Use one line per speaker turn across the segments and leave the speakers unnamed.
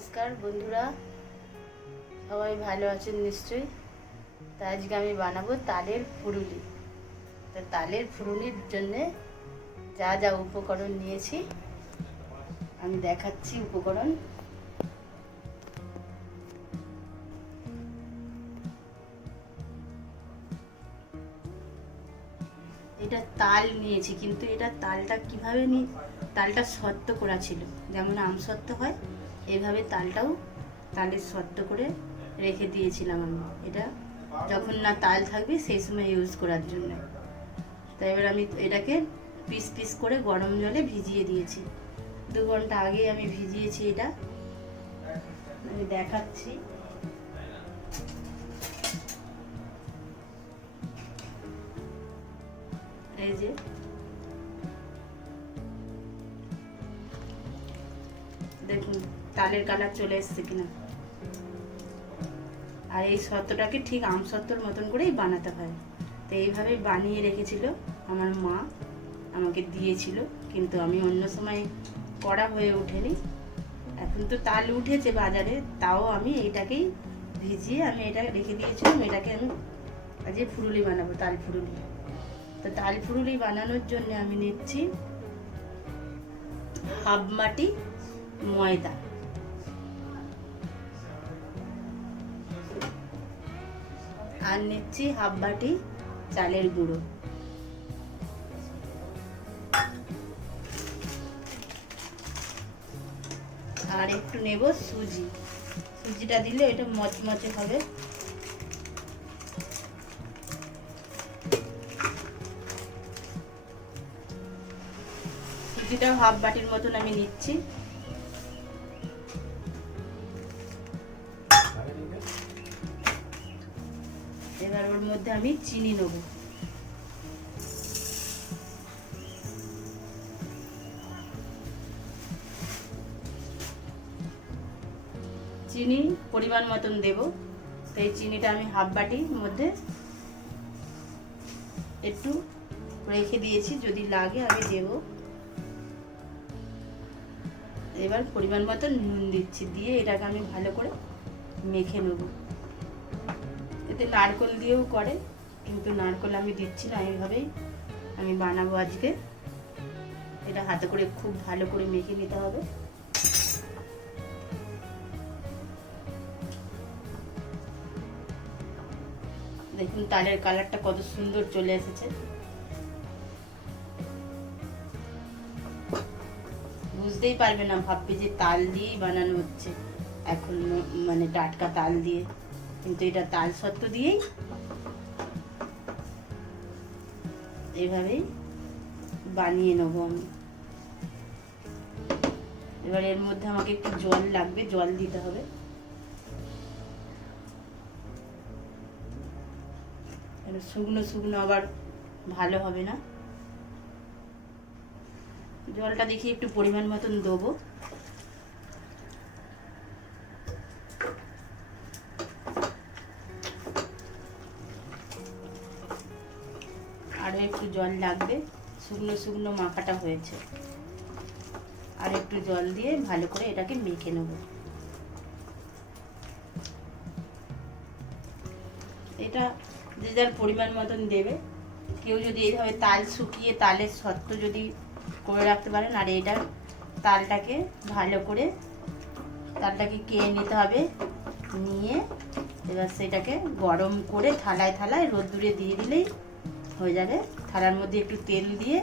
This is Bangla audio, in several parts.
নমস্কার, বন্ধুরা। সবাই ভালো আছেন নিশ্চয়ই? তা আজকে আমি বানাবো তালের ফুরুলি। তা তালের ফুরুলির জন্যে যা যা উপকরণ নিয়েছি, আমি দেখাচ্ছি উপকরণ। এটা তাল নিয়েছি, কিন্তু এটা তালটা কীভাবে নি তালটা শর্ত করা ছিল। যেমন আম সত্য হয় এইভাবে তালটাও তালের সত্য করে রেখে দিয়েছিলাম আমি। এটা যখন না তাল থাকবে, সেই সময় ইউজ করার জন্য। তাই এবার আমি এটাকে পিস পিস করে গরম জলে ভিজিয়ে দিয়েছি। দু ঘণ্টা আগে আমি ভিজিয়েছি এটা। আমি দেখাচ্ছি। এই যে তালের কালার চলে এসছে কিনা। আর এই সত্ত্বটাকে ঠিক আম সত্ত্বর মতন করেই বানাতে হয়। তো এইভাবেই বানিয়ে রেখেছিল আমার মা, আমাকে দিয়েছিল, কিন্তু আমি অন্য সময় করা হয়ে ওঠেনি। এখন তো তাল উঠেছে বাজারে, তাও আমি এইটাকেই ভিজিয়ে আমি এটা রেখে দিয়েছিলাম, এটাকে আমি আজকে ফুরুলি বানাবো, তাল ফুরুলি। তো তাল ফুরুলি বানানোর জন্য আমি নিচ্ছি হাফ মাটি ময়দা। আর নিচ্ছি হাফ বাটি চালের গুঁড়ো। আর একটু নেব সুজি। সুজিটা দিলে এটা মচমচে হবে। সুজিটাও হাফ বাটির মতন আমি নিচ্ছি। এবার ওর মধ্যে আমি চিনি নেব। চিনি পরিমাণ মতন দেব। তাই চিনিটা আমি হাফ বাটির মধ্যে একটু রেখে দিয়েছি, যদি লাগে আমি দেব। এবার পরিমাণ মতো নুন দিচ্ছি, দিয়ে এটাকে আমি ভালো করে মেখে নেব। এতে নারকল দিয়েও করে, কিন্তু নারকল আমি দিচ্ছি না এইভাবেই। আমি বানাবো আজকে। এটা হাতে করে খুব ভালো করে মেখে নিতে হবে। দেখুন, তালের কালারটা কত সুন্দর চলে এসেছে। বুঝতেই পারবে না ভাববে যে তাল দিয়েই বানানো হচ্ছে। এখন মানে টাটকা তাল দিয়ে। কিন্তু এটা তাল সত্ত্ব দিয়েই এভাবেই বানিয়ে নেব আমি। এবার এর মধ্যে আমাকে একটু জল লাগবে, জল দিতে হবে। শুকনো শুকনো আবার ভালো হবে না। জলটা দেখি একটু পরিমাণ মতন দেবো। আরও একটু জল লাগবে। শুকনো শুকনো মাখাটা হয়েছে। আর একটু জল দিয়ে ভালো করে এটাকে মেখে নেব। এটা যে যার পরিমাণ মতন দেবে। কেউ যদি এইভাবে তাল শুকিয়ে তালের সত্ত্ব যদি করে রাখতে পারেন, আর এটা তালটাকে ভালো করে তালটাকে কে নিতে হবে। নিয়ে এবার সেটাকে গরম করে থালায় থালায় রোদ্দুরে দিয়ে দিলেই হয়ে যাবে। থালার মধ্যে একটু তেল দিয়ে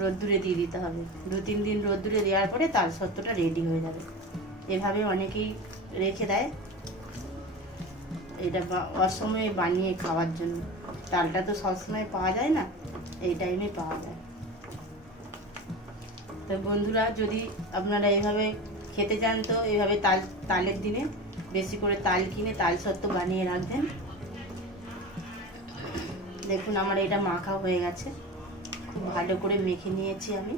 রোদ্দুরে দিয়ে দিতে হবে। দু তিন দিন রোদ্দুরে দেওয়ার পরে তাল সত্ত্বটা রেডি হয়ে যাবে। এভাবে অনেকেই রেখে দেয়। এটা অসময়ে বানিয়ে খাওয়ার জন্য। তালটা তো সবসময় পাওয়া যায় না, এই টাইমে পাওয়া যায়। তো বন্ধুরা, যদি আপনারা এইভাবে খেতে চান তো এইভাবে তাল, তালের দিনে বেশি করে তাল কিনে তাল সত্ত্ব বানিয়ে রাখবেন। দেখুন আমার এটা মাখা হয়ে গেছে। খুব ভালো করে মেখে নিয়েছি আমি।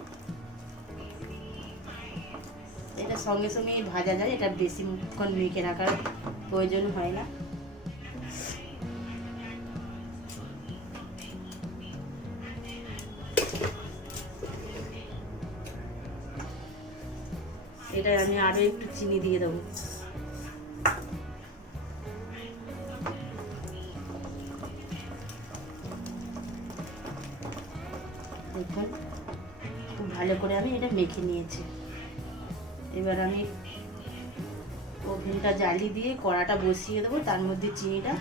এটা সঙ্গে সঙ্গেই ভাজা যায়, এটা বেশিক্ষণ মেখে রাখার প্রয়োজন হয় না। এটা আমি আরও একটু চিনি দিয়ে দেবো। দেখুন, খুব ভালো করে আমি এটা মেখে নিয়েছি। এবার আমি ওভেনটা জ্বালিয়ে দিয়ে কড়াটা বসিয়ে দেবো, তার মধ্যে চিনিটা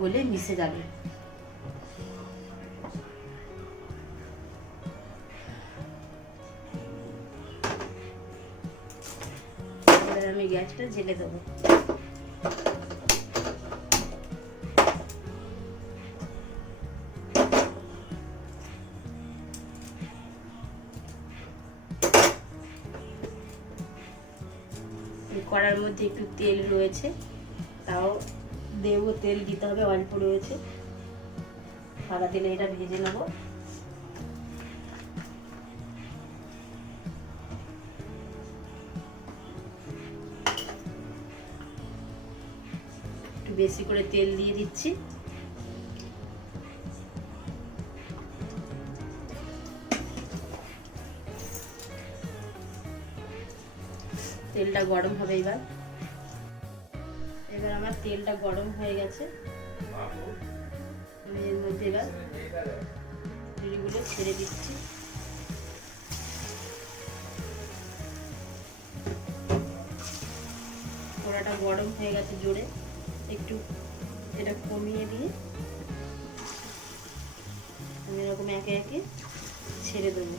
গলে মিশে যাবে। এবার আমি গ্যাসটা জেলে দেবো। কড়ার মধ্যে একটু তেল রয়েছে, তাও দেবো, তেল দিতে হবে, অল্প রয়েছে। সাদা তেলে এটা ভেজে নেব। একটু বেশি করে তেল দিয়ে দিচ্ছি। তেলটা গরম হবে এবার। এবার আমার তেলটা গরম হয়ে গেছে। আমি এর মধ্যে এবার পুরিগুলো ছেড়ে দিচ্ছি। কড়াটা গরম হয়ে গেছে জোরে। একটু এটা কমিয়ে দিয়ে আমি এরকম একে একে ছেড়ে দেবো।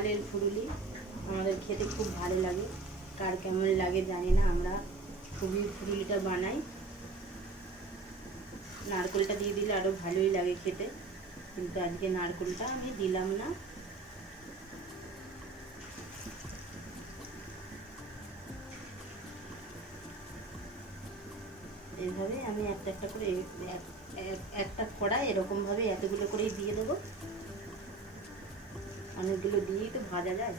তালের ফুরুলি। আমাদের খেতে খুব ভালো লাগে। কার কেমন লাগে জানি না, আমরা খুবই ফুরুলিটা বানাই। নারকেলটা দিয়ে দিলে আরও ভালোই লাগে খেতে। কিন্তু আজকে নারকেলটা আমি দিলাম না। এইভাবে আমি একটা একটা করে, এক- এক- একটা কড়াই এরকমভাবে এতগুলো করেই দিয়ে দেবো। অনেকগুলো দিয়েই তো ভাজা যায়?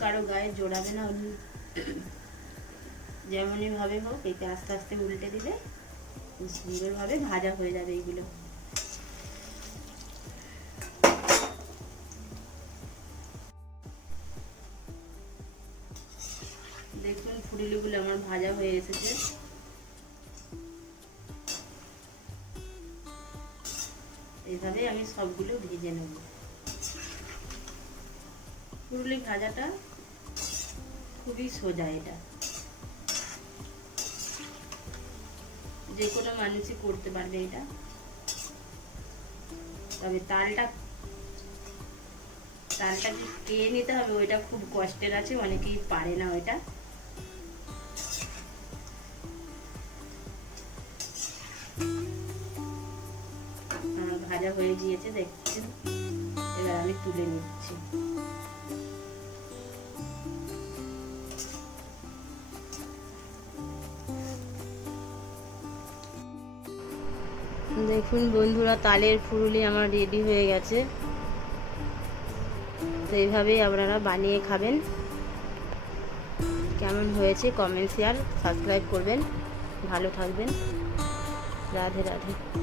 কারও গায়ে জোড়াবে না উনি যেমনই ভাবে হোক একে আস্তে আস্তে উল্টে দিলে সুন্দরভাবে ভাজা হয়ে যাবে এইগুলো। দেখুন ফুরিলিগুলো আমার ভাজা হয়ে এসেছে। এইভাবে আমি সবগুলো ভেজে নেব। পুরুলি ভাজাটা খুবই সোজা এটা। যে কোনো মানুষই করতে পারবে এটা। তবে তালটা তালটা যে কে নিতে হবে ওইটা খুব কষ্টের আছে, অনেকেই পারে না ওইটা। আমার ভাজা হয়ে গিয়েছে, দেখছেন? এবার আমি তুলে নিচ্ছি। দেখুন বন্ধুরা, তালের ফুরুলি আমার রেডি হয়ে গেছে। তো এইভাবেই আপনারা বানিয়ে খাবেন। কেমন হয়েছে কমেন্ট শেয়ার সাবস্ক্রাইব করবেন। ভালো থাকবেন। রাধে রাধে।